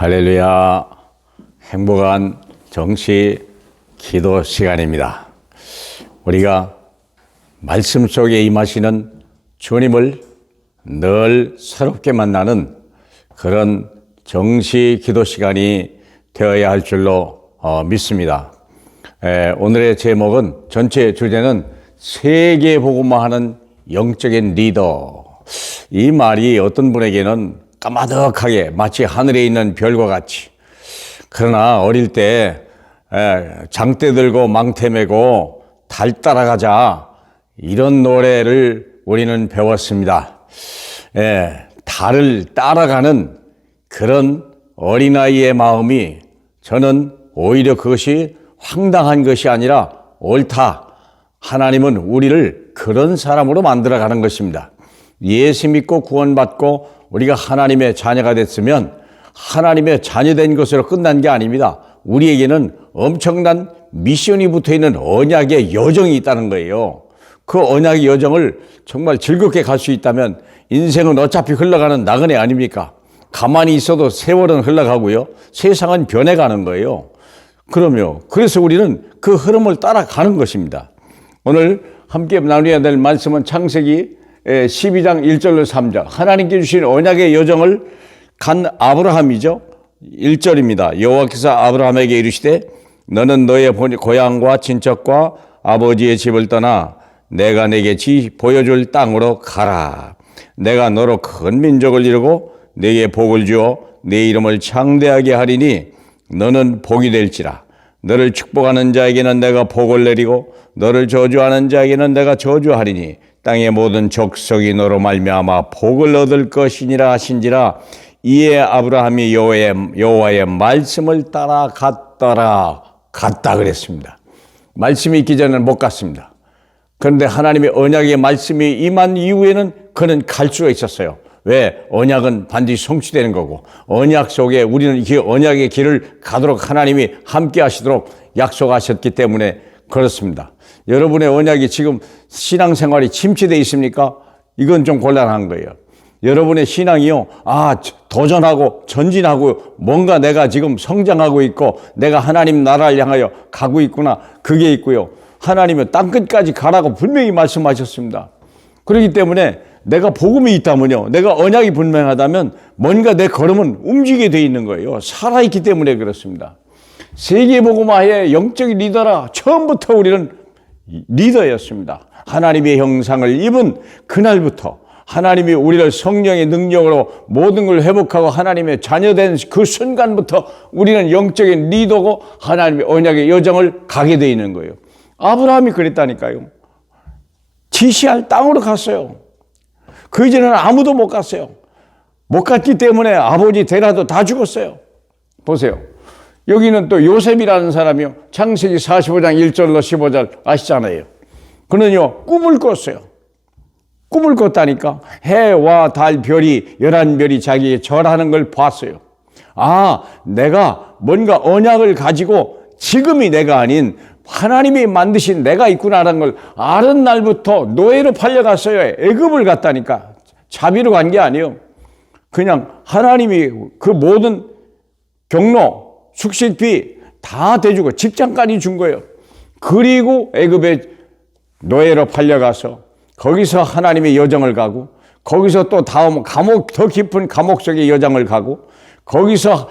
할렐루야. 행복한 정시 기도 시간입니다. 우리가 말씀 속에 임하시는 주님을 늘 새롭게 만나는 그런 정시 기도 시간이 되어야 할 줄로 믿습니다. 오늘의 제목은, 전체 주제는 세계 복음화하는 영적인 리더. 이 말이 어떤 분에게는 까마득하게 마치 하늘에 있는 별과 같이, 그러나 어릴 때 장대 들고 망태 메고 달 따라가자, 이런 노래를 우리는 배웠습니다. 달을 따라가는 그런 어린아이의 마음이, 저는 오히려 그것이 황당한 것이 아니라 옳다. 하나님은 우리를 그런 사람으로 만들어가는 것입니다. 예수 믿고 구원받고 우리가 하나님의 자녀가 됐으면 하나님의 자녀된 것으로 끝난 게 아닙니다. 우리에게는 엄청난 미션이 붙어있는 언약의 여정이 있다는 거예요. 그 언약의 여정을 정말 즐겁게 갈 수 있다면 인생은 어차피 흘러가는 나그네 아닙니까? 가만히 있어도 세월은 흘러가고요, 세상은 변해가는 거예요. 그래서 우리는 그 흐름을 따라가는 것입니다. 오늘 함께 나누어야 될 말씀은 창세기 12장 1절로 3절, 하나님께 주신 언약의 여정을 간 아브라함이죠. 1절입니다. 여호와께서 아브라함에게 이르시되 너는 너의 고향과 친척과 아버지의 집을 떠나 내가 내게 보여줄 땅으로 가라. 내가 너로 큰 민족을 이루고 네게 복을 주어 네 이름을 창대하게 하리니 너는 복이 될지라. 너를 축복하는 자에게는 내가 복을 내리고 너를 저주하는 자에게는 내가 저주하리니 땅의 모든 족속이 너로 말미암아 복을 얻을 것이니라 하신지라. 이에 아브라함이 여호와의 말씀을 따라 갔다 그랬습니다. 말씀이 있기 전에는 못 갔습니다. 그런데 하나님의 언약의 말씀이 임한 이후에는 그는 갈 수가 있었어요. 왜? 언약은 반드시 성취되는 거고, 언약 속에 우리는 이 언약의 길을 가도록 하나님이 함께 하시도록 약속하셨기 때문에 그렇습니다. 여러분의 언약이 지금 신앙생활이 침체되어 있습니까? 이건 좀 곤란한 거예요. 여러분의 신앙이요, 도전하고 전진하고 뭔가 내가 지금 성장하고 있고 내가 하나님 나라를 향하여 가고 있구나, 그게 있고요. 하나님은 땅끝까지 가라고 분명히 말씀하셨습니다. 그렇기 때문에 내가 복음이 있다면요, 내가 언약이 분명하다면 뭔가 내 걸음은 움직이게 되어 있는 거예요. 살아있기 때문에 그렇습니다. 세계 복음화의 영적인 리더라. 처음부터 우리는 리더였습니다. 하나님의 형상을 입은 그날부터, 하나님이 우리를 성령의 능력으로 모든 걸 회복하고 하나님의 자녀된 그 순간부터 우리는 영적인 리더고 하나님의 언약의 여정을 가게 되어 있는 거예요. 아브라함이 그랬다니까요. 지시할 땅으로 갔어요. 그 이전에는 아무도 못 갔어요. 못 갔기 때문에 아버지 데라도 다 죽었어요. 보세요. 여기는 또 요셉이라는 사람이요, 창세기 45장 1절로 15절 아시잖아요. 그는요, 꿈을 꿨어요. 꿈을 꿨다니까. 해와 달 별이 11별이 자기에게 절하는 걸 봤어요. 내가 뭔가 언약을 가지고 지금이 내가 아닌 하나님이 만드신 내가 있구나라는 걸 아는 날부터 노예로 팔려갔어요. 애굽을 갔다니까. 자비로 간 게 아니에요. 그냥 하나님이 그 모든 경로, 숙식비 다 대주고 직장까지 준 거예요. 그리고 애굽에 노예로 팔려가서 거기서 하나님의 여정을 가고, 거기서 또 다음 더 깊은 감옥 속의 여정을 가고, 거기서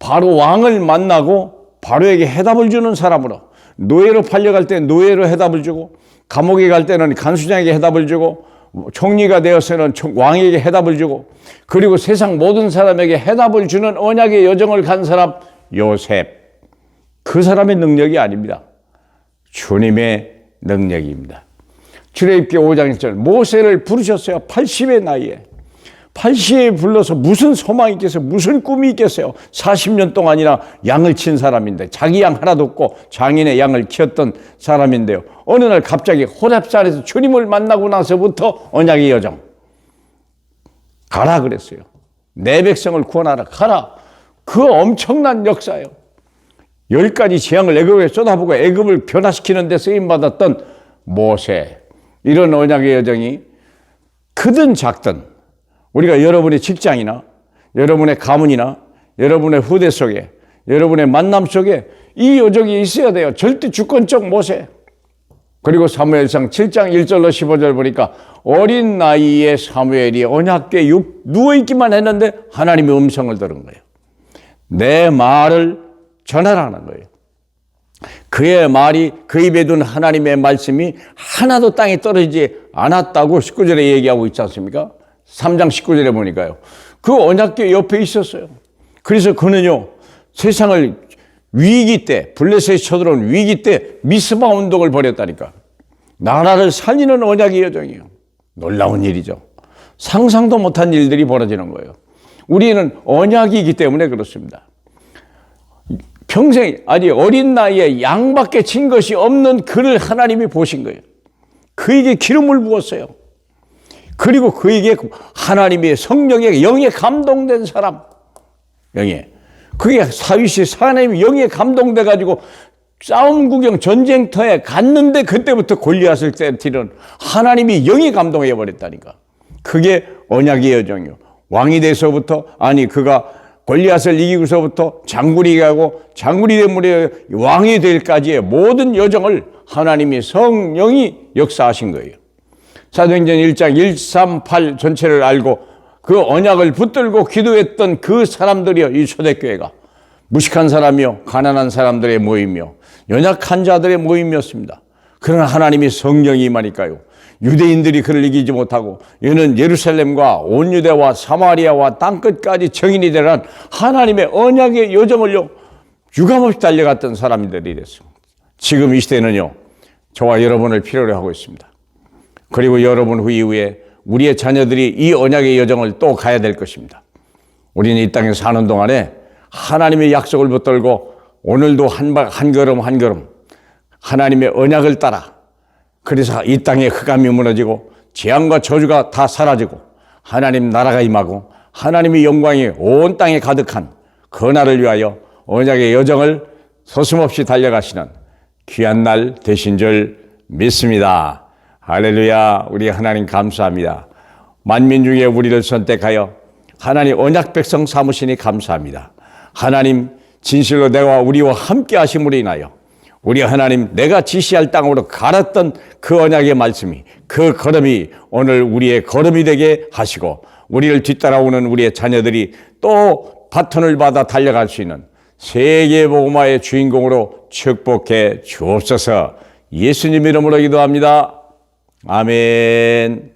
바로 왕을 만나고 바로에게 해답을 주는 사람으로, 노예로 팔려갈 때 노예로 해답을 주고, 감옥에 갈 때는 간수장에게 해답을 주고, 총리가 되어서는 왕에게 해답을 주고, 그리고 세상 모든 사람에게 해답을 주는 언약의 여정을 간 사람, 요셉. 그 사람의 능력이 아닙니다. 주님의 능력입니다. 출애굽기 5장 1절, 모세를 부르셨어요. 80의 나이에. 80에 불러서 무슨 소망이 있겠어요? 무슨 꿈이 있겠어요? 40년 동안이나 양을 친 사람인데, 자기 양 하나도 없고 장인의 양을 키웠던 사람인데요, 어느 날 갑자기 호렙산에서 주님을 만나고 나서부터 언약의 여정, 가라 그랬어요. 내 백성을 구원하라, 가라. 그 엄청난 역사예요. 10가지 재앙을 애굽에 쏟아부고 애굽을 변화시키는 데 쓰임받았던 모세. 이런 언약의 여정이 크든 작든, 우리가 여러분의 직장이나 여러분의 가문이나 여러분의 후대 속에, 여러분의 만남 속에 이 요정이 있어야 돼요. 절대 주권적 모세. 그리고 사무엘상 7장 1절로 15절 보니까 어린 나이에 사무엘이 언약궤에 누워있기만 했는데 하나님의 음성을 들은 거예요. 내 말을 전하라는 거예요. 그의 말이, 그 입에 둔 하나님의 말씀이 하나도 땅에 떨어지지 않았다고 19절에 얘기하고 있지 않습니까? 3장 19절에 보니까요. 그 언약궤 옆에 있었어요. 그래서 그는요, 세상을 위기 때, 블레셋이 쳐들어온 위기 때 미스바 운동을 벌였다니까. 나라를 살리는 언약의 여정이에요. 놀라운 일이죠. 상상도 못한 일들이 벌어지는 거예요. 우리는 언약이기 때문에 그렇습니다. 평생 아직 어린 나이에 양밖에 친 것이 없는 그를 하나님이 보신 거예요. 그에게 기름을 부었어요. 그리고 그에게 하나님의 성령의 영에 감동된 사람, 영에. 그게 사위시 하나님의 영에 감동돼 가지고 싸움 구경 전쟁터에 갔는데 그때부터 골리앗을 때리는 하나님이 영이 감동해 버렸다니까. 그게 언약의 여정이요. 왕이 돼서부터, 아니 그가 골리앗을 이기고서부터 장군이 가고 장군이 되므로 왕이 될까지의 모든 여정을 하나님이 성령이 역사하신 거예요. 사도행전 1장 138 전체를 알고 그 언약을 붙들고 기도했던 그 사람들이요, 이 초대교회가 무식한 사람이요, 가난한 사람들의 모임이요, 연약한 자들의 모임이었습니다. 그러나 하나님이 성령이 임하니까요, 유대인들이 그를 이기지 못하고 이는 예루살렘과 온 유대와 사마리아와 땅끝까지 정인이 되란 하나님의 언약의 여정을요, 유감없이 달려갔던 사람들이 됐습니다. 지금 이 시대는요, 저와 여러분을 필요로 하고 있습니다. 그리고 여러분 후 이후에 우리의 자녀들이 이 언약의 여정을 또 가야 될 것입니다. 우리는 이 땅에 사는 동안에 하나님의 약속을 붙들고 오늘도 한 걸음 한 걸음 하나님의 언약을 따라, 그래서 이 땅에 흑암이 무너지고 재앙과 저주가 다 사라지고 하나님 나라가 임하고 하나님의 영광이 온 땅에 가득한 그 날을 위하여 언약의 여정을 서슴없이 달려가시는 귀한 날 되신 줄 믿습니다. 할렐루야. 우리 하나님 감사합니다. 만민 중에 우리를 선택하여 하나님 언약 백성 삼으시니 감사합니다. 하나님 진실로 내가 우리와 함께 하심으로 인하여 우리 하나님 내가 지시할 땅으로 갈았던 그 언약의 말씀이, 그 걸음이 오늘 우리의 걸음이 되게 하시고 우리를 뒤따라오는 우리의 자녀들이 또 바톤을 받아 달려갈 수 있는 세계 복음화의 주인공으로 축복해 주옵소서. 예수님 이름으로 기도합니다. 아멘.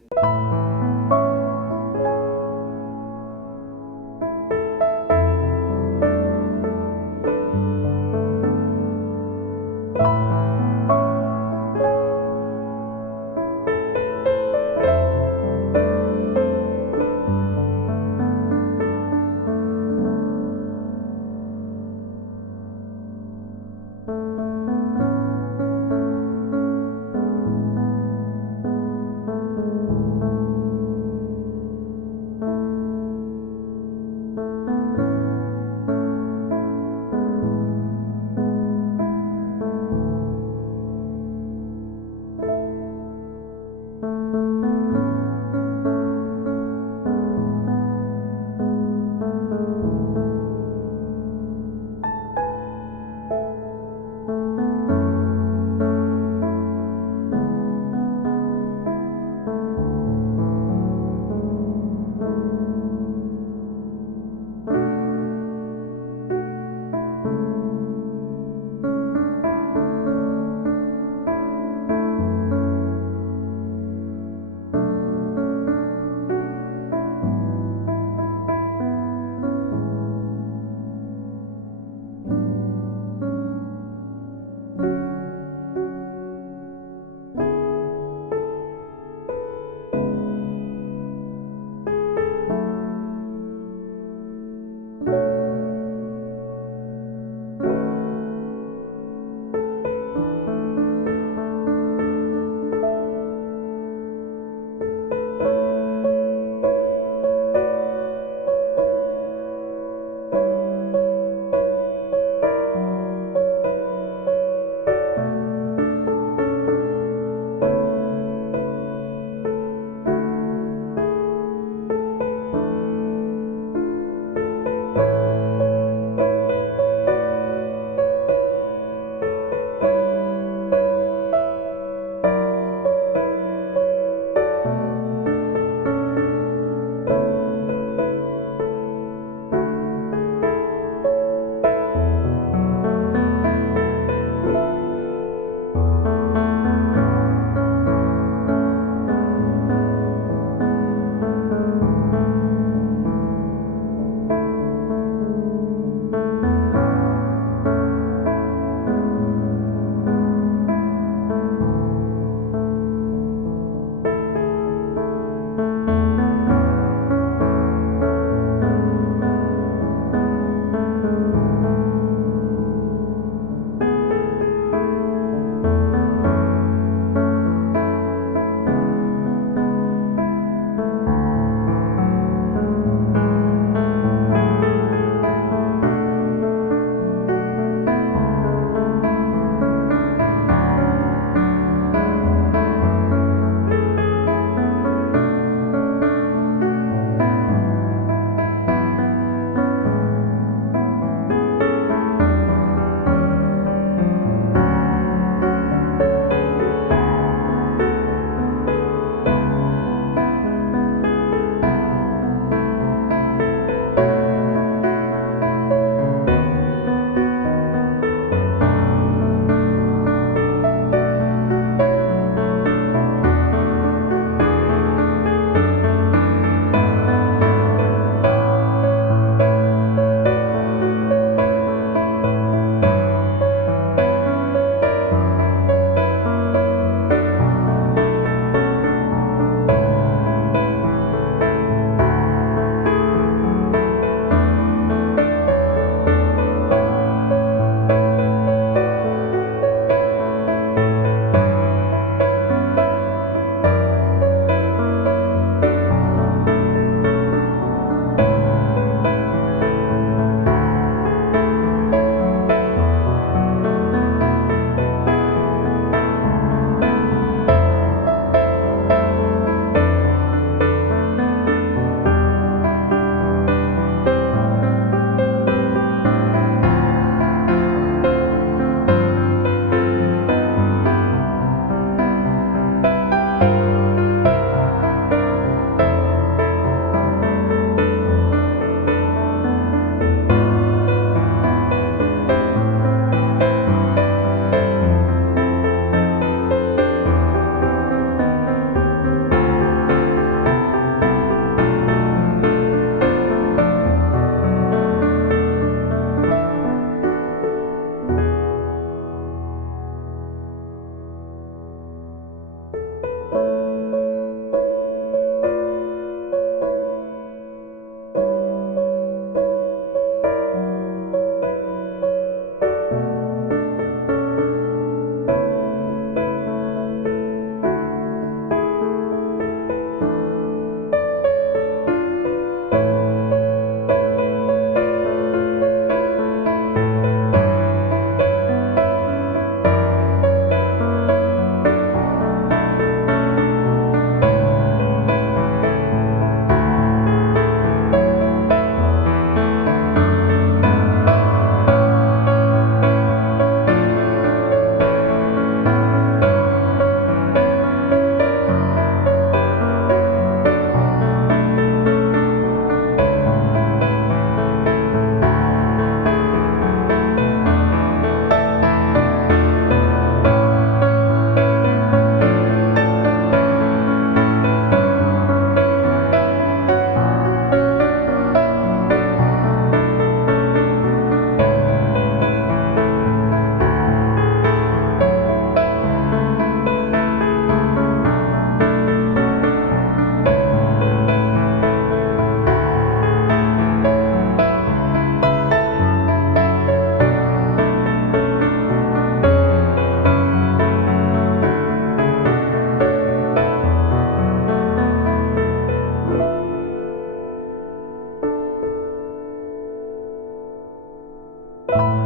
주